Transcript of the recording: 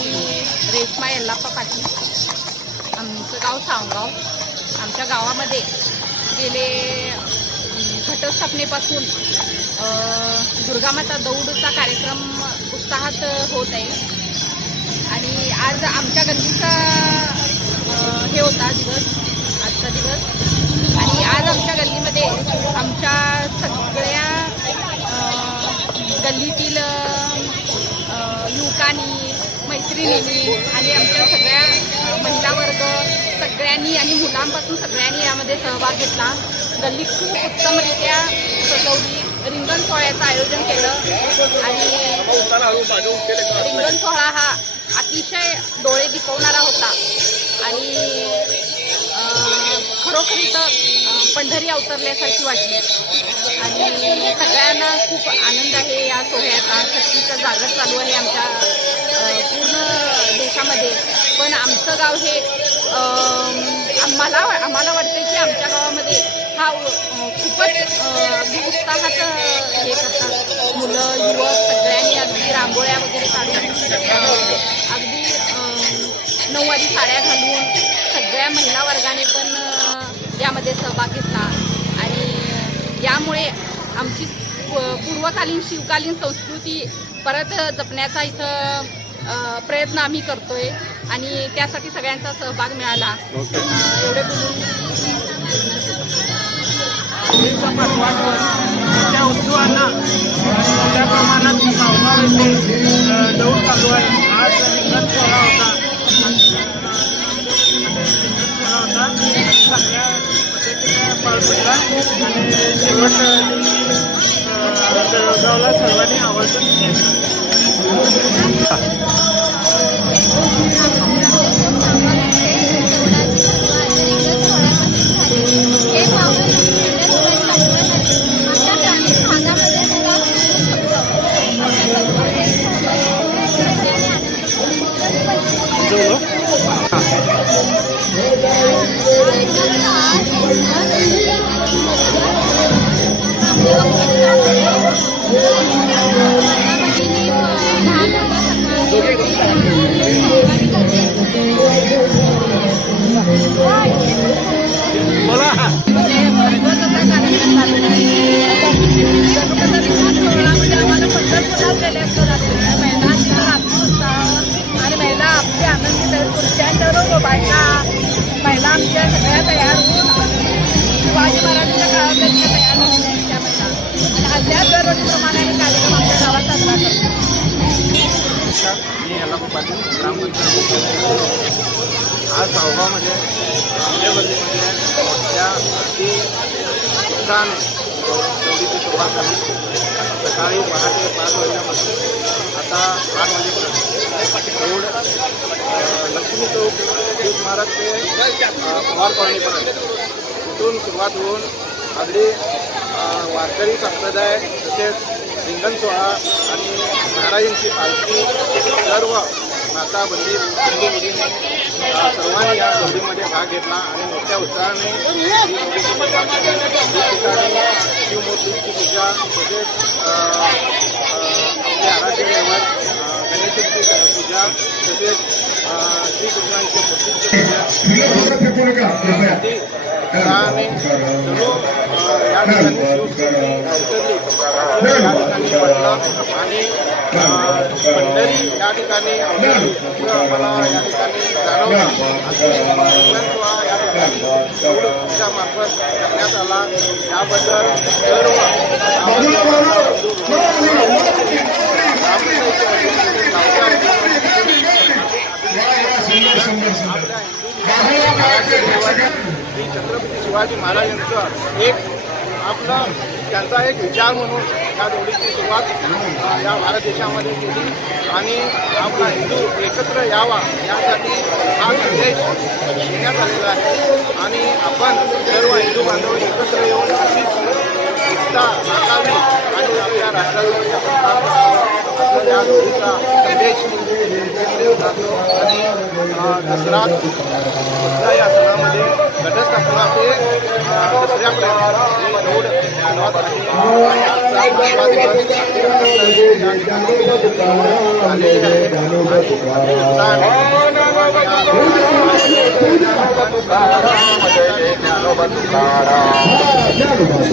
मी रेश्मा यल्लाप्पा पाटील आमचं गाव सावगाव आमच्या गावामध्ये गेले घटस्थापनेपासून दुर्गामाता दौडचा कार्यक्रम उत्साहात होत आहे. आणि आज आमच्या गल्लीचा हे होता दिवस आजचा दिवस. आणि आज आमच्या गल्लीमध्ये आमच्या अं, मैत्रिणींनी आणि आमच्या सगळ्या महिला वर्ग सगळ्यांनी आणि मुलांपासून सगळ्यांनी यामध्ये सहभाग घेतला. गल्ली खूप उत्तमरित्या सजवली रिंगण सोहळ्याचं आयोजन केलं. आणि रिंगण सोहळा हा अतिशय डोळे दिपवणारा होता. आणि खरोखर इथं पंढरी अवतरल्यासारखी वाटली. आणि सगळ्यांना खूप आनंद आहे या सोहळ्याचा. शक्तीचा जागर गाव हे आम्हाला आम्हाला वाटतं की आमच्या गावामध्ये हा खूपच अगदी उत्साहात हे करतात. मुलं युवक सगळ्यांनी अगदी रांगोळ्या वगैरे काढून अगदी नऊवारी साड्या घालून सगळ्या महिला वर्गाने पण यामध्ये सहभाग घेतला. आणि यामुळे आमची पूर्वकालीन शिवकालीन संस्कृती परत जपण्याचा इथं प्रयत्न आम्ही करतोय. आणि त्यासाठी सगळ्यांचा सहभाग मिळाला. एवढे बोलून. त्या उत्सवांना मोठ्या प्रमाणात सावगाव येथे अ, दौड चालू आहे आज रिंगण सोहळा होता सोहळा होता. चांगल्या पद्धतीने पार पडला आणि शेवट अ, जळगावला सर्वांनी आवर्जून घेतलं बोला बायका महिला आमच्या सगळ्या तयार होऊन शिवाजी महाराजांच्या काळातल्या त्या तयार होऊन त्या महिला आणि हल्ल्या दरवर्षीप्रमाणे आम्ही कार्यक्रम आमच्या गावात साजरा करतो मी याला पाटील ग्रामपंचायत आज सावगावमध्ये आंबेवल्लीमध्ये मोठ्या अति उत्साहाने तेवढीची सुरुवात झाली सकाळी पहाटे पाच वाजल्यापासून अ, लक्ष्मी चौक शिव ते पवार कॉलनीपर्यंत तिथून सुरुवात होऊन अगदी वारकरी संप्रदाय तसेच रिंगण सोहळा आणि महाराजांची पालखी सर्व माता बंदी हिंदू मुलींनी सर्वांनी या गौरीमध्ये भाग घेतला आणि मोठ्या उत्साहाने ही शिवमूर्तीची पूजा तसेच अ, पंढरी या ठिकाणी अवतरली असं आम्हाला या ठिकाणी जाणवलं अतिशय रिंगण सोहळा या ठिकाणी गौड पूजामार्फत करण्यात आला याबद्दल सर्व शिवाजी महाराजांचं एक आपलं त्यांचा एक विचार म्हणून या दोडीची सुरुवात या भारत देशामध्ये केली. आणि आपला हिंदू एकत्र यावा यासाठी हा संदेश देण्यात आलेला आहे. आणि आपण सर्व हिंदू बांधव एकत्र येऊन अशीच एकता राखावी आणि आपल्या राष्ट्राला या दोडीचा संदेश जातो. आणि दसरा दसरा या सणामध्ये ज्ञानवाद आहे